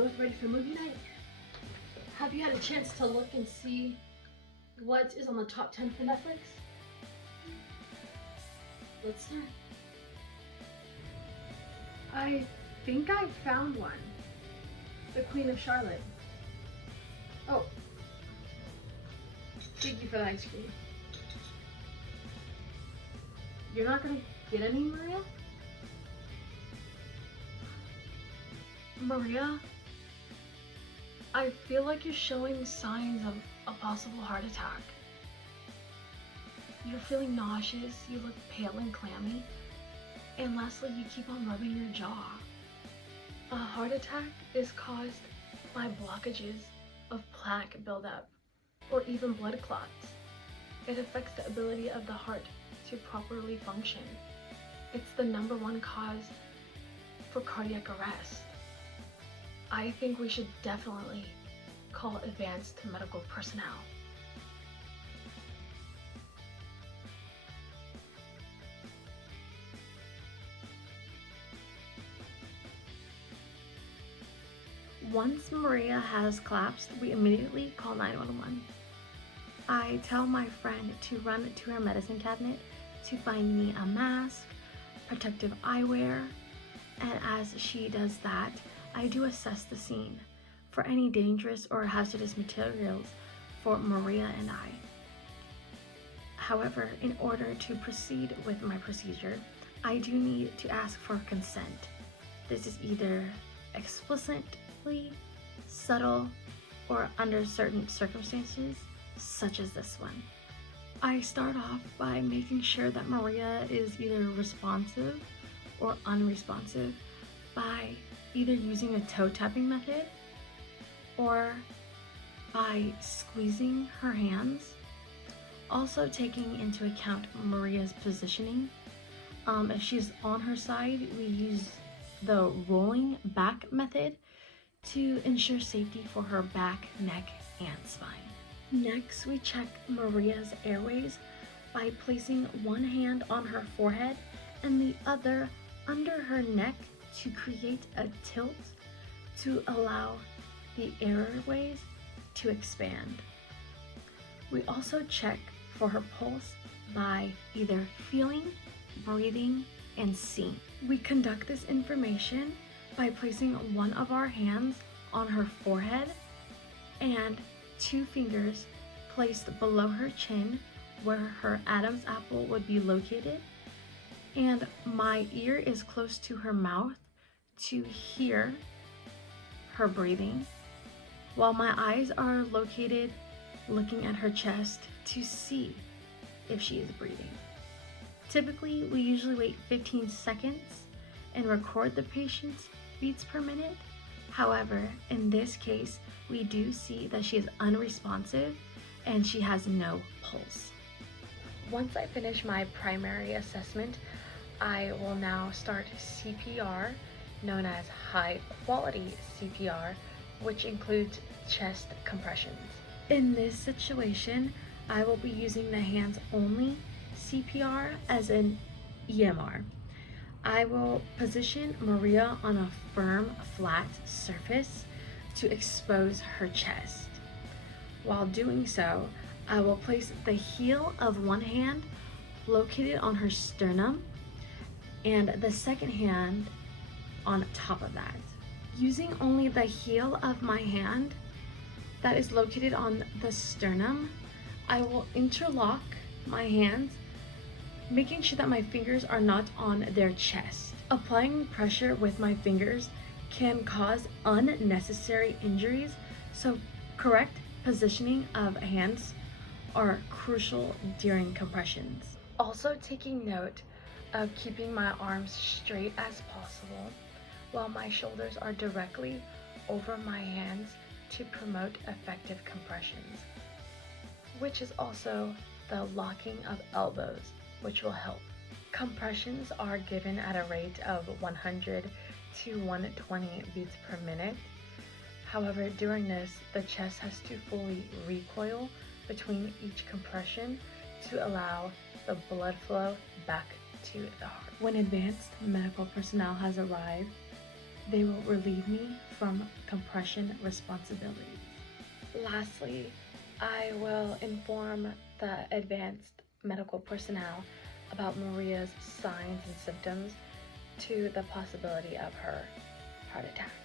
both ready for movie night? Have you had a chance to look and see what is on the top 10 for Netflix? Let's start. I think I found one. The Queen of Charlotte. Oh. Thank you for the ice cream. You're not gonna get any, Maria? Maria? I feel like you're showing signs of a possible heart attack. You're feeling nauseous, you look pale and clammy, and lastly, you keep on rubbing your jaw. A heart attack is caused by blockages of plaque buildup or even blood clots. It affects the ability of the heart to properly function. It's the #1 cause for cardiac arrest. I think we should definitely call advanced medical personnel. Once Maria has collapsed, we immediately call 911. I tell my friend to run to her medicine cabinet to find me a mask, protective eyewear, and as she does that, I do assess the scene for any dangerous or hazardous materials for Maria and I. However, in order to proceed with my procedure, I do need to ask for consent. This is either explicitly, subtle, or under certain circumstances, such as this one. I start off by making sure that Maria is either responsive or unresponsive by either using a toe tapping method or by squeezing her hands. Also taking into account Maria's positioning. If she's on her side, we use the rolling back method to ensure safety for her back, neck, and spine. Next, we check Maria's airways by placing one hand on her forehead and the other under her neck to create a tilt to allow the airways to expand. We also check for her pulse by either feeling, breathing, and seeing. We conduct this information by placing one of our hands on her forehead and 2 fingers placed below her chin where her Adam's apple would be located, and my ear is close to her mouth to hear her breathing, while my eyes are located looking at her chest to see if she is breathing. Typically, we usually wait 15 seconds and record the patient's beats per minute. However, in this case, we do see that she is unresponsive and she has no pulse. Once I finish my primary assessment, I will now start CPR, known as high quality CPR, which includes chest compressions. In this situation, I will be using the hands only CPR as an EMR. I will position Maria on a firm, flat surface to expose her chest. While doing so, I will place the heel of one hand located on her sternum and the second hand on top of that. Using only the heel of my hand that is located on the sternum, I will interlock my hands, making sure that my fingers are not on their chest. Applying pressure with my fingers can cause unnecessary injuries, so correct positioning of hands are crucial during compressions. Also taking note of keeping my arms straight as possible while my shoulders are directly over my hands to promote effective compressions, which is also the locking of elbows, which will help. Compressions are given at a rate of 100 to 120 beats per minute. However, during this, the chest has to fully recoil between each compression to allow the blood flow back to the heart. When advanced medical personnel has arrived, They will relieve me from compression responsibilities. Lastly, I will inform the advanced medical personnel about Maria's signs and symptoms to the possibility of her heart attack.